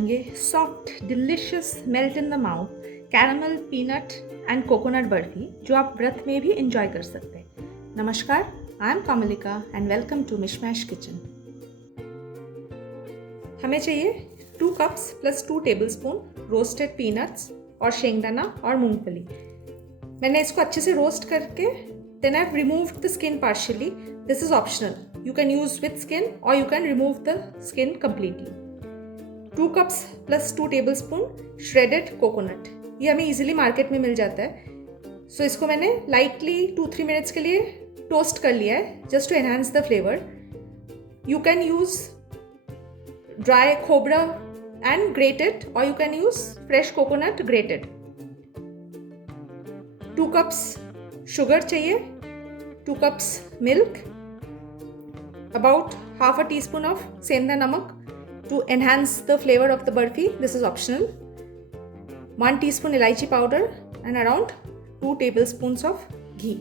बनाएंगे soft delicious melt in the mouth caramel peanut and coconut barfi जो आप व्रत में भी इंजॉय कर सकते हैं। नमस्कार, I am Kamalika and welcome to Mishmash Kitchen. हमें चाहिए 2 cups plus 2 tablespoon roasted peanuts और शेंगदाना और मूंगफली। मैंने इसको अच्छे से रोस्ट करके then I've removed the skin partially. This is optional. You can use with skin or you can remove the skin completely. 2 cups plus 2 tablespoon shredded coconut. ये हमें easily market में मिल जाता है. So इसको मैंने lightly 2-3 minutes के लिए toast कर लिया है just to enhance the flavor. You can use dry cobra and grate it or you can use fresh coconut grated. 2 cups sugar चाहिए, 2 cups milk, about half a teaspoon of सेंधा नमक to enhance the flavor of the burfi. This is optional. 1 teaspoon elaichi powder and around 2 tablespoons of ghee.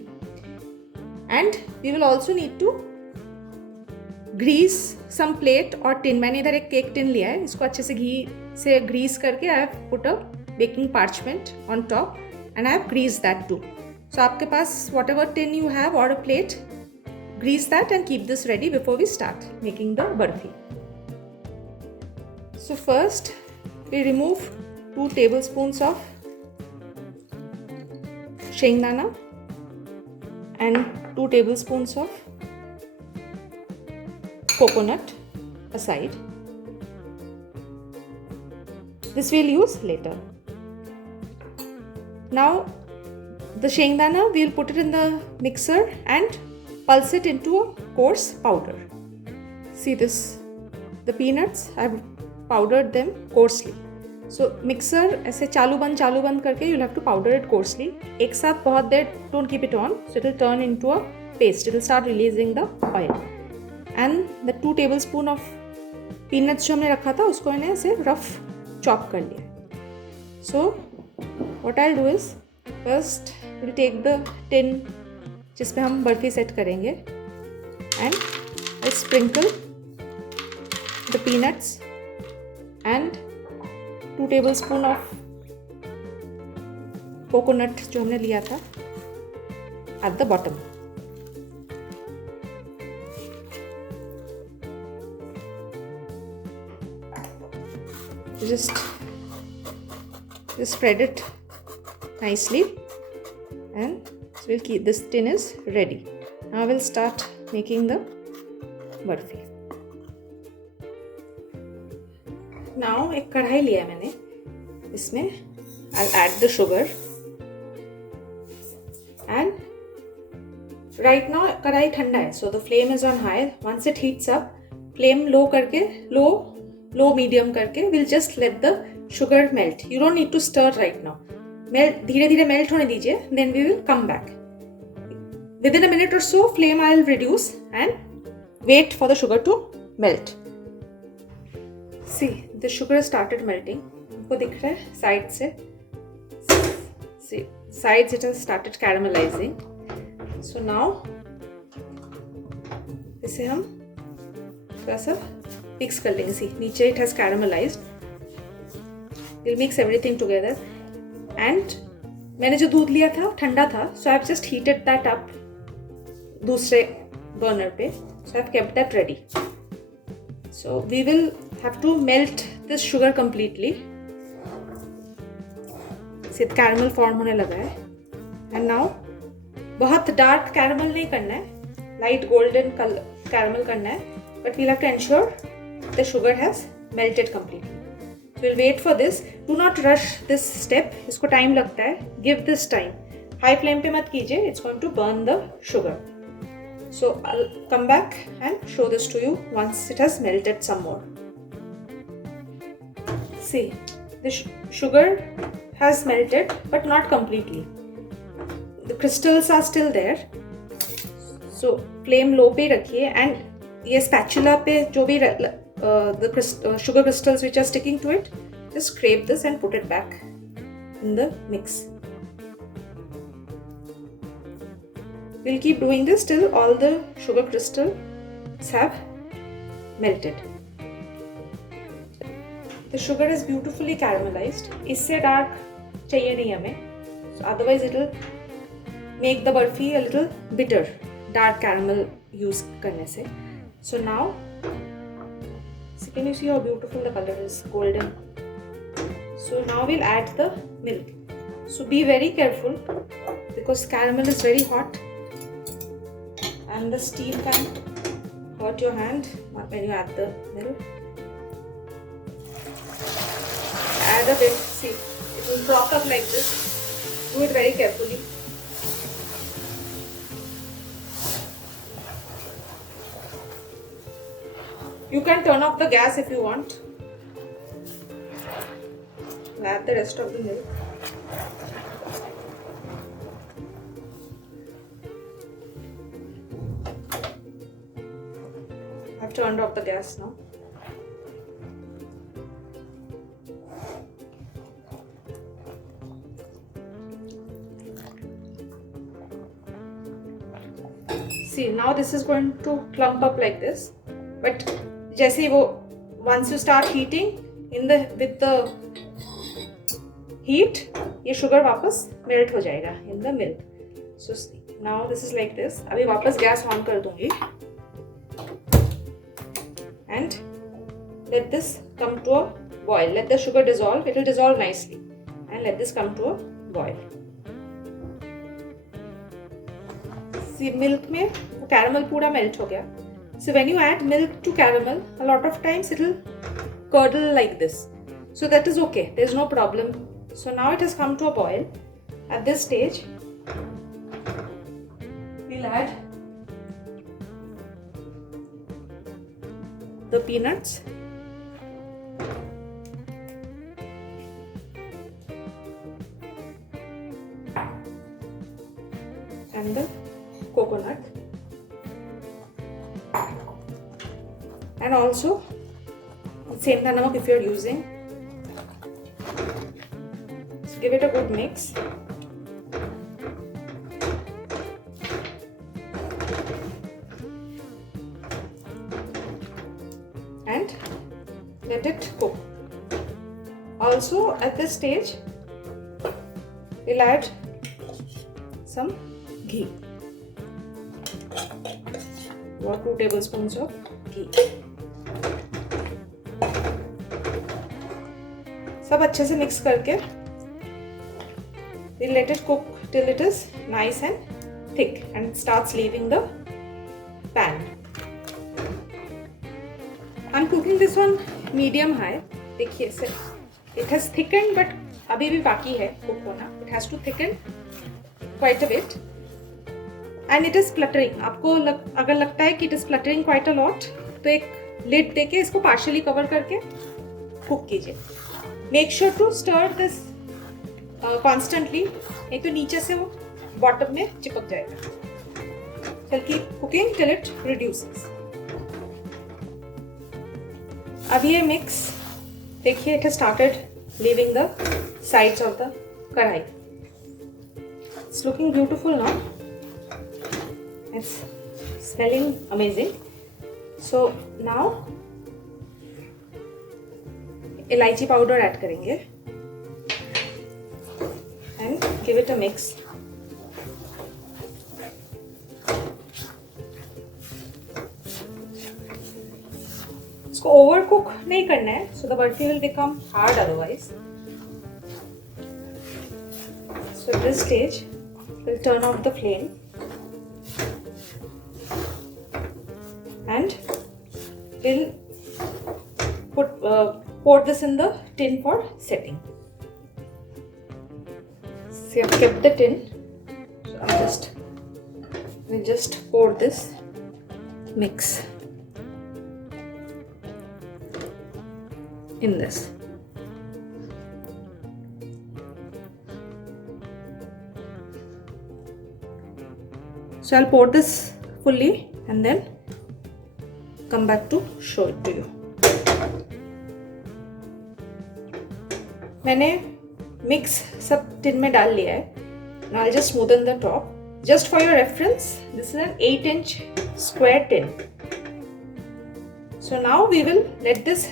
And we will also need to grease some plate or tin. मैंने इधर एक cake tin लिया है, इसको अच्छे से घी से grease करके I have put a baking parchment on top and I have greased that too. So आपके पास whatever tin you have or a plate, grease that and keep this ready before we start making the burfi. So first we remove 2 tablespoons of shengdana and 2 tablespoons of coconut aside. This we'll use later. Now the shengdana we'll put it in the mixer and pulse it into a coarse powder. See this, the peanuts I've powdered them coarsely. So mixer ऐसे चालू बंद करके you'll have to powder it coarsely. एक साथ बहुत देर don't keep it on, so it will turn into a paste. It will start releasing the oil. And the 2 tablespoon of peanuts जो हमने रखा था उसको मैंने ऐसे rough chop कर लिया. So what I'll do is first we'll take the tin जिसमें हम बर्फी सेट करेंगे and I'll sprinkle the peanuts and 2 tablespoon of coconut जो हमने लिया था at the bottom. Just spread it nicely and so we'll keep this tin is ready. Now we'll start making the burfi. Now एक कढ़ाई लिया मैंने, इसमें I'll add the sugar and right now कढ़ाई ठंडा है so the flame is on high. Once it heats up, flame low करके low medium करके we'll just let the sugar melt. You don't need to stir right now. धीरे धीरे melt होने दीजिए, then we will come back. Within a minute or so, flame I'll reduce and wait for the sugar to melt. See, the sugar has started melting. आपको दिख रहा है side से. See, sides it has started caramelizing. So now इसे हम थोड़ा सा mix कर लेंगे. See, नीचे it has caramelized. We'll mix everything together. And मैंने जो दूध लिया था ठंडा था, so I've just heated that up दूसरे burner पे, so I've kept that ready. So we will have to melt this sugar completely. See, caramel form होने लगा है. And now बहुत dark caramel नहीं करना है, light golden caramel करना है, but we'll have to ensure the sugar has melted completely. We'll wait for this. Do not rush this step. इसको time लगता है. Give this time. High flame पे मत कीजिए. It's going to burn the sugar. So I'll come back and show this to you once it has melted some more. See, the sugar has melted but not completely. The crystals are still there. So flame low पे रखिए and ये spatula पे जो भी the sugar crystals which are sticking to it, just scrape this and put it back in the mix. We'll keep doing this till all the sugar crystals have melted. The sugar is beautifully caramelized. इससे dark चाहिए नहीं हमें. So otherwise it will make the barfi a little bitter. Dark caramel use करने से. So now, so can you see how beautiful the color is? Golden. So now we'll add the milk. So be very careful because caramel is very hot and the steam can hurt your hand when you add the milk. Add a bit, see, it will froth up like this. Do it very carefully. You can turn off the gas if you want. Add the rest of the milk. I've turned off the gas now. See, now this is going to clump up like this. But जैसे वो once you start heating with the heat, ये sugar वापस melt हो जाएगा in the milk. So now this is like this. अभी वापस gas on कर दूंगी. And let this come to a boil. Let the sugar dissolve. It will dissolve nicely. And let this come to a boil. See, milk में caramel पूरा melt हो गया. So when you add milk to caramel, a lot of times it will curdle like this. So that is okay. There is no problem. So now it has come to a boil. At this stage, we'll add the peanuts. And the coconut. And also Seindha namak if you are using. So give it a good mix. And let it cook. Also at this stage we'll add some ghee. About 2 tablespoons of ghee. सब अच्छे से mix करके we'll let it cook till it is nice and thick and starts leaving the pan. I'm cooking this on medium high. देखिए इसे it has thickened but अभी भी बाकी है cook होना. It has to thicken quite a bit and it is spluttering. आपको अगर लगता है कि it is spluttering quite a lot तो एक lid देके इसको partially cover करके cook कीजिए. Make sure to stir this constantly, नहीं तो नीचे से वो bottom में चिपक जाएगा. So keep cooking till it reduces. अब ये mix देखिए it has started leaving the sides of the कढ़ाई. It's looking beautiful now. It's smelling amazing. So now इलायची पाउडर ऐड करेंगे and give it a mix. इसको over cook नहीं करना है, so the barfi will become hard otherwise. So at this stage, we'll turn off the flame and we'll pour this in the tin for setting. See, I've kept the tin. So we'll just pour this mix in this. So I'll pour this fully and then come back to show it to you. मैंने mix सब tin में डाल लिया है. Now I'll just smoothen the top. Just for your reference, this is an 8-inch square tin. So now we will let this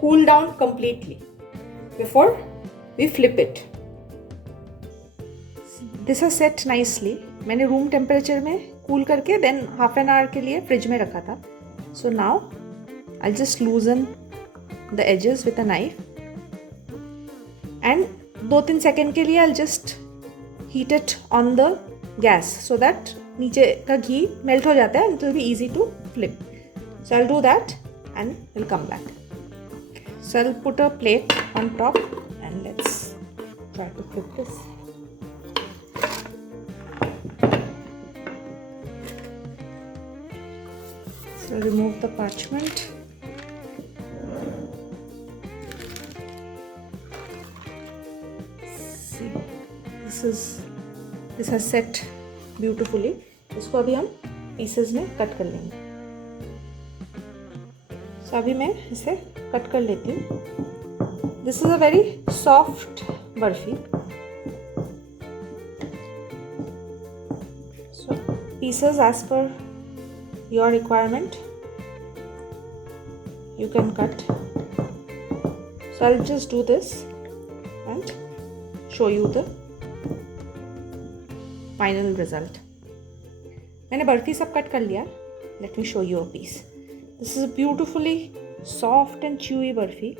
cool down completely before we flip it. This is set nicely. मैंने room temperature में cool करके then half an hour के लिए fridge में रखा था. So now I just loosen the edges with a knife and 2-3 second के लिए I just heat it on the gas so that नीचे का घी मेल्ट हो जाता है. It will be easy to flip. So I will do that and will come back. So I will put a plate on top and let's try to flip this. So remove the parchment. See, this has set beautifully. इसको अभी हम pieces में cut कर लेंगे. So अभी मैं इसे cut कर लेती हूँ. This is a very soft barfi. So pieces as per your requirement you can cut. So I'll just do this and show you the final result. मैंने बर्फी सब कट कर लिया. Let me show you a piece. This is a beautifully soft and chewy barfi.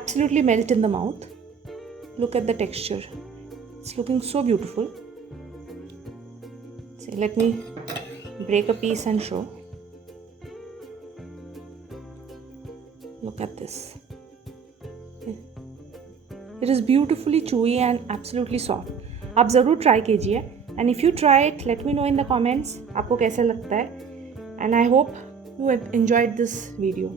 Absolutely melt in the mouth. Look at the texture. It's looking so beautiful. See, let me break a piece and show. Look at this. It is beautifully chewy and absolutely soft. आप ज़रूर try कीजिए. And if you try it, let me know in the comments आपको कैसे लगता है. And I hope you have enjoyed this video.